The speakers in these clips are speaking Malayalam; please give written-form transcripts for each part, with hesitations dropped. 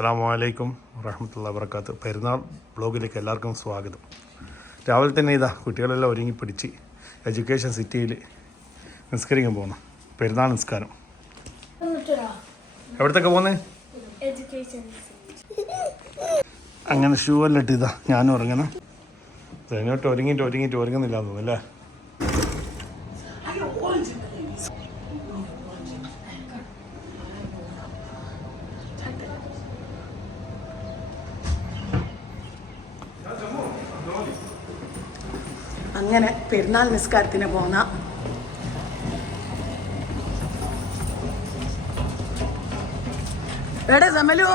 അസ്സലാമു വറഹ്മത്തുള്ളാഹി വബറകാതുഹു. പെരുന്നാൾ ബ്ലോഗിലേക്ക് എല്ലാവർക്കും സ്വാഗതം. രാവിലെ തന്നെ കുട്ടികളെല്ലാം ഒരുങ്ങി പിടിച്ച് എഡ്യൂക്കേഷൻ സിറ്റിയിൽ നിസ്കരിക്കാൻ പോകുന്നു. പെരുന്നാൾ നിസ്കാരം. എവിടത്തൊക്കെ പോകുന്നത്? അങ്ങനെ ഷൂ എല്ലാം ഇട്ട് ഞാനും ഇറങ്ങുന്നു. അതിനോട്ട് ഒരുങ്ങിയിട്ട് ഒരുങ്ങുന്നില്ല എന്ന് തോന്നുന്നു അല്ലേ? അങ്ങനെ പെരുന്നാൾ നിസ്കാരത്തിന് പോന്ന എവിടെ സമലു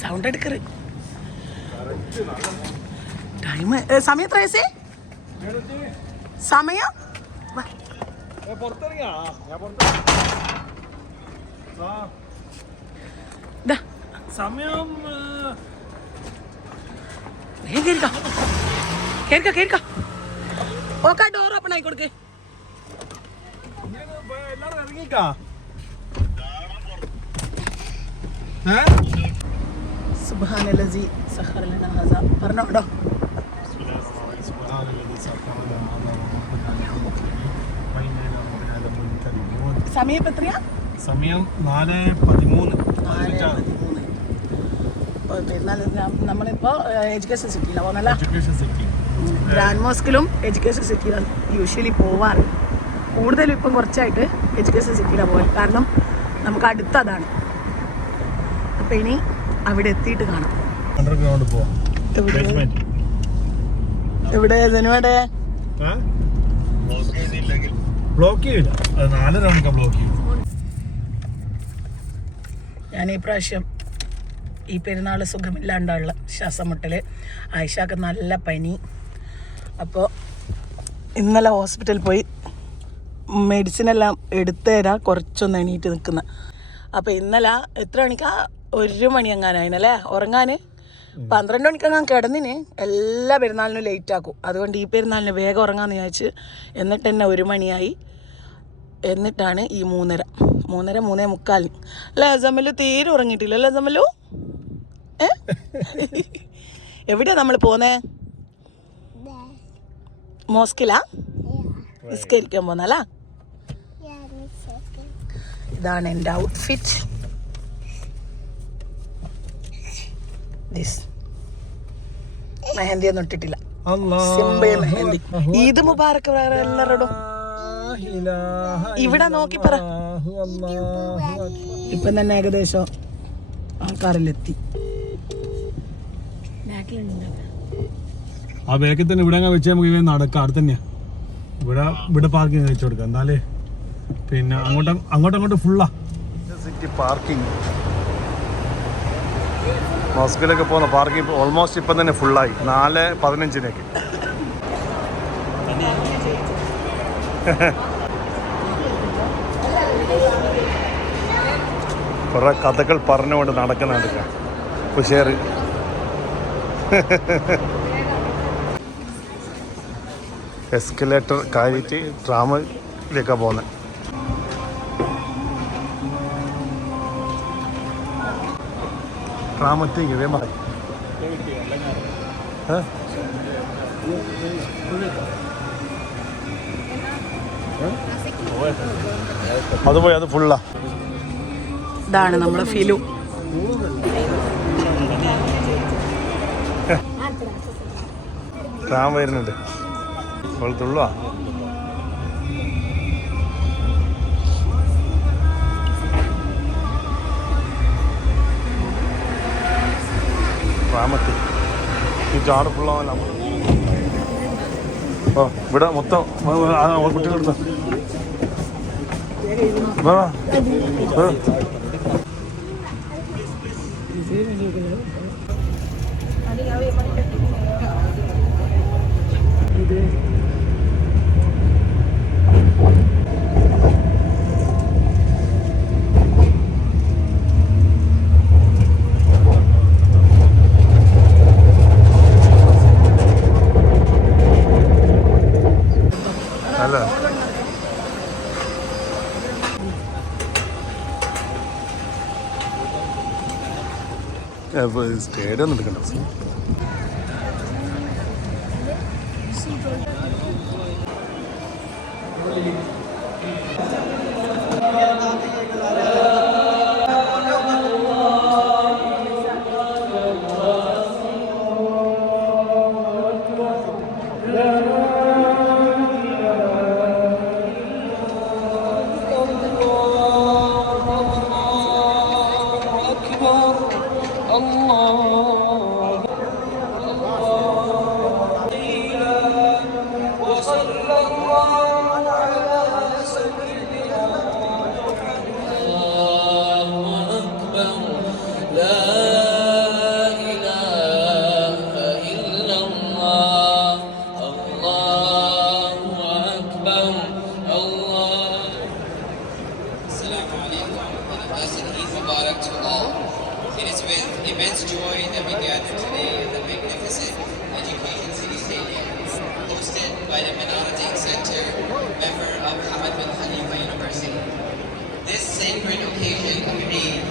സൗണ്ട് എടുക്കറ്. ടൈം സമയം എത്ര വയസ്സേ? സമയം സമയം ഡോർ ഓപ്പൺ ആയി കൊടുക്കേ. സുബ്ഹാനല്ലസി സഖറ ലനാ ഹദാ പറഞ്ഞോടോ. സമയം എത്രയാ? സമയം 4:13. നമ്മളിപ്പോൾ എഡ്യൂക്കേഷൻ സിറ്റിയിലാണ് പോകുന്നല്ല. എഡ്യൂക്കേഷൻ സിറ്റി ഗ്രാൻഡ് മോസ്കിലും എഡ്യൂക്കേഷൻ സിറ്റിയിലാണ് യൂഷ്വലി പോവാറ്. കൂടുതലും ഇപ്പം കുറച്ചായിട്ട് എഡ്യൂക്കേഷൻ സിറ്റിയിലാണ് പോകാൻ, കാരണം നമുക്ക് അടുത്ത് അതാണ്. അപ്പം ഇനി അവിടെ എത്തിയിട്ട് കാണാം. അണ്ടർഗ്രൗണ്ട് പോവാം. എവിടെ ജനുവടെ ബ്ലോക്ക് ചെയ്യില്ല. അത് 4 റൗണ്ട് ബ്ലോക്ക് ചെയ്യും. ഞാൻ ഈ പ്രാവശ്യം ഈ പെരുന്നാൾ സുഖമില്ലാണ്ടുള്ള ശ്വാസം മുട്ടൽ, ആയിഷക്ക് നല്ല പനി. അപ്പോൾ ഇന്നലെ ഹോസ്പിറ്റലിൽ പോയി മെഡിസിനെല്ലാം എടുത്തു തരാൻ കുറച്ചൊന്ന് എണീറ്റ് നിൽക്കുന്ന. അപ്പോൾ ഇന്നലെ എത്ര മണിക്കാ? 1 മണി എങ്ങാനായിനല്ലേ ഉറങ്ങാൻ. 12 മണിക്കെങ്ങാൻ കിടന്നിന്. എല്ലാ പെരുന്നാളിനും ലേറ്റ് ആക്കും. അതുകൊണ്ട് ഈ പെരുന്നാളിന് വേഗം ഉറങ്ങാമെന്ന് വിചാരിച്ച്. എന്നിട്ട് തന്നെ 1 മണിയായി. എന്നിട്ടാണ് ഈ 3:30 3:45 അല്ലേ? ജമലു തീരെ ഉറങ്ങിയിട്ടില്ല അല്ലേ ജമലു? എവിടെയാ നമ്മൾ പോന്നേ? മോസ്കിലാ നിസ്കരിക്കാൻ പോന്നല്ല. ഇതാണ് എൻ്റെ ഔട്ട്ഫിറ്റ്. മെഹന്തി ഒന്നും ഇട്ടിട്ടില്ല, സിമ്പിൾ മെഹന്തി. ഈദ് മുബാറക്ക് വേറെ എല്ലാവരോടും ഇവിടെ നോക്കി പറ. ഇപ്പം തന്നെ ഏകദേശം ആൾക്കാരിലെത്തി. ആ ബാക്കിൽ തന്നെ ഇവിടെ വെച്ച് നമുക്ക് നടക്കാം. അടുത്ത് തന്നെയാ. ഇവിടെ പാർക്കിംഗ് വെച്ച് കൊടുക്കാം. എന്നാലേ പിന്നെ അങ്ങോട്ടും ഫുള്ളാ സിറ്റി പാർക്കിംഗ്. മോസ്കിലൊക്കെ പോകുന്ന പാർക്കിംഗ് ഓൾമോസ്റ്റ് ഇപ്പം തന്നെ ഫുള്ളായി. 4:15 കുറെ കഥകൾ പറഞ്ഞുകൊണ്ട് നടക്കുന്നുണ്ട് ഉഷേർ. എസ്കലേറ്റർ കയറിയിട്ട് ട്രാമിലേക്കാണ് പോകുന്നത്. ട്രാമത്തേക്ക് വേമ അത് പോയി. അത് ഫുള്ളാ. ഇതാണ് നമ്മളെ ഫിലു. ട്രാം വരുന്നുണ്ട്. തുള്ളുവാ. ട്രാമത്ത് ഈ ചാട് ഫുള്ളാവല്ല. ഓ ഇവിടെ മൊത്തം കുട്ടികളെടുത്ത അല്ല സ്റ്റേഡിയം ഒന്നും എടുക്കണ്ട. Immense joy that we gather today at the magnificent Education City Stadium, hosted by the Menarating Center, member of Hamad bin Khalifa University. This sacred occasion of Eid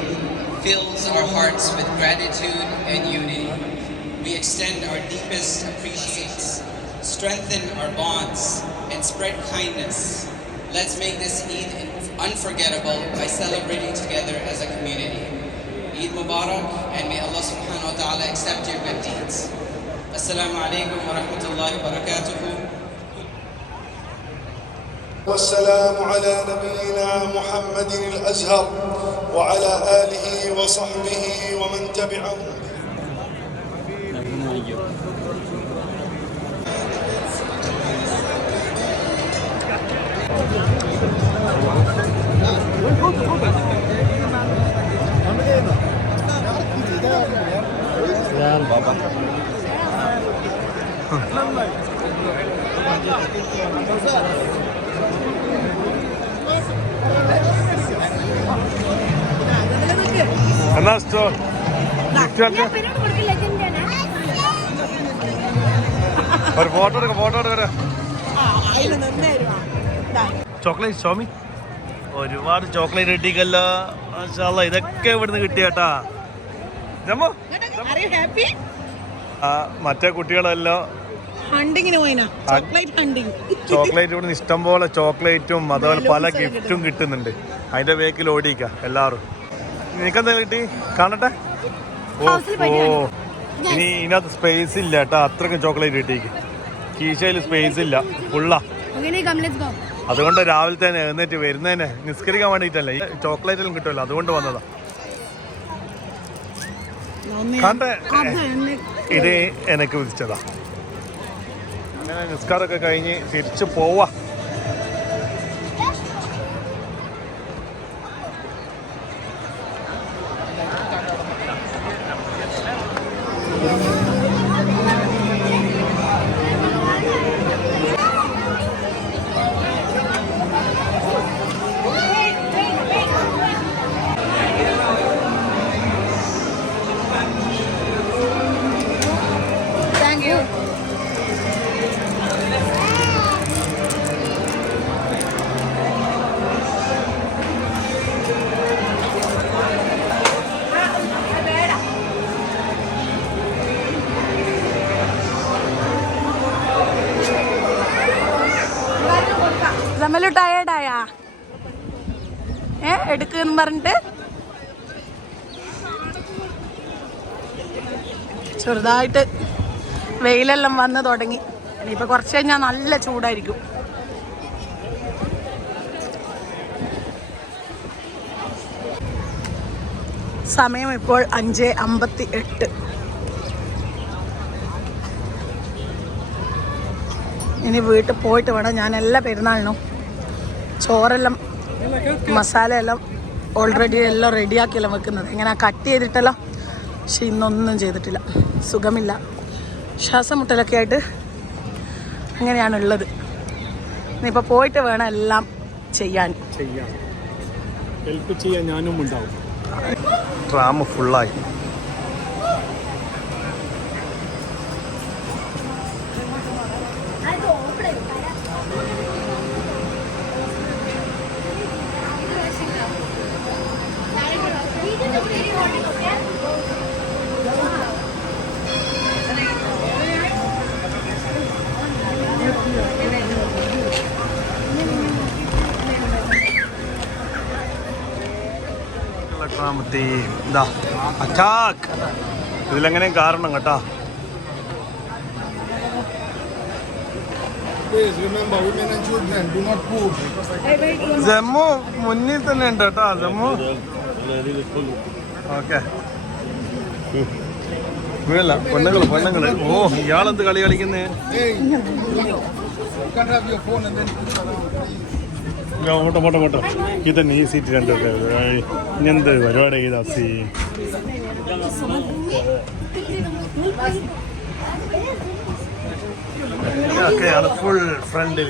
fills our hearts with gratitude and unity. We extend our deepest appreciations, strengthen our bonds, and spread kindness. Let's make this Eid unforgettable by celebrating together as a community. Eid Mubarak, and may Allah subhanahu wa ta'ala accept your good deeds. Assalamu alaikum wa rahmatullahi wa barakatuhu. والسلام على نبينا محمد الأزهر وعلى آله وصحبه ومن تبعهم. എന്നാ സ്റ്റോർ ഒരു ഫോട്ടോ എടുക്ക ചോക്ലേറ്റ് ഷോമി ഒരുപാട് ചോക്ലേറ്റ് കിട്ടിക്കല്ലോ. മാഷാഅല്ലാ, ഇതൊക്കെ ഇവിടുന്ന് കിട്ടിയേട്ടാ. ജമ്മു മറ്റേ കുട്ടികളെല്ലാം ചോക്ലേറ്റ് ഇവിടുന്ന് ഇഷ്ടംപോലെ ചോക്ലേറ്റും അതുപോലെ പല ഗിഫ്റ്റും കിട്ടുന്നുണ്ട്. അതിന്റെ വേക്കിൽ ഓടിക്ക എല്ലാവരും. നിനക്കെന്താ കിട്ടി കാണട്ടെ? ഓ ഇനി ഇതിനകത്ത് സ്പേസ് ഇല്ല കേട്ടാ, അത്രക്കും ചോക്ലേറ്റ് കിട്ടിക്ക്. കീശയിൽ സ്പേസ് ഇല്ല, ഫുള്ളാ. അതുകൊണ്ട് രാവിലെ തന്നെ എഴുന്നേറ്റ് വരുന്നതിന് നിസ്കരിക്കാൻ വേണ്ടിയിട്ടല്ല, ഈ ചോക്ലേറ്റ് എല്ലാം കിട്ടുമല്ലോ, അതുകൊണ്ട് വന്നതാ. കണ്ടേ, ഇത് എനിക്ക് വിളിച്ചതാ. അങ്ങനെ നിസ്കാരമൊക്കെ കഴിഞ്ഞ് തിരിച്ചു പോവാ. ടയേർഡായാ എടുക്കുന്ന് പറഞ്ഞിട്ട് ചെറുതായിട്ട് വെയിലെല്ലാം വന്ന് തുടങ്ങി. ഇനിയിപ്പോൾ കുറച്ച് കഴിഞ്ഞാൽ നല്ല ചൂടായിരിക്കും. സമയം ഇപ്പോൾ 5:58. ഇനി വീട്ടിൽ പോയിട്ട് വേണം. ഞാൻ എല്ലാ പെരുന്നാളിനും ചോറെല്ലാം മസാലയെല്ലാം ഓൾറെഡി എല്ലാം റെഡിയാക്കിയെല്ലാം വെക്കുന്നത്. ഇങ്ങനെ കട്ട് ചെയ്തിട്ടെല്ലാം. പക്ഷെ ഇന്നൊന്നും ചെയ്തിട്ടില്ല, സുഖമില്ല, ശ്വാസം മുട്ടലൊക്കെ ആയിട്ട് അങ്ങനെയാണുള്ളത്. ഇനിയിപ്പോൾ പോയിട്ട് വേണം എല്ലാം ചെയ്യാൻ. ഹെൽപ്പ് ചെയ്യാൻ ഞാനും ഉണ്ടാവും. ട്രാം ഫുള്ളായി. മുത്തി ഇതാ അറ്റാക്ക് ഇതിലെങ്ങനെയും കാരണം കേട്ടോ. Please remember, women and children do not move. Jammu മുന്നിൽ തന്നെ ഉണ്ട് കേട്ടോ. ജമ്മു ഓക്കെ വീഴല്ല. പെണ്ണുങ്ങള് ഓ ഇയാളെന്ത് കളി കളിക്കുന്നേ. Hey, you can't have your phone and then put it around, please. പോട്ടോ ഇതന്നെ ഈ സീറ്റ് രണ്ടൊക്കെ ഇങ്ങനത്തെ പരിപാടി ചെയ്താസി. ഒക്കെയാണ് ഫുൾ ഫ്രണ്ടിൽ.